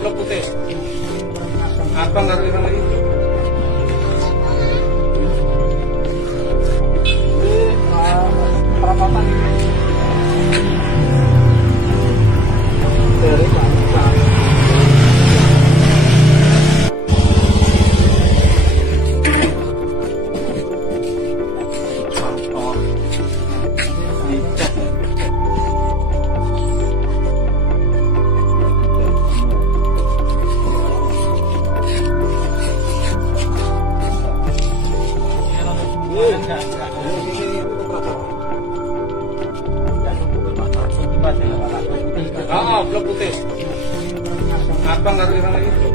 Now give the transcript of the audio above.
blok putih. Abang harus ireng itu. Perapatan ini. Dari mana? Blok putih. Abang harus ireng itu.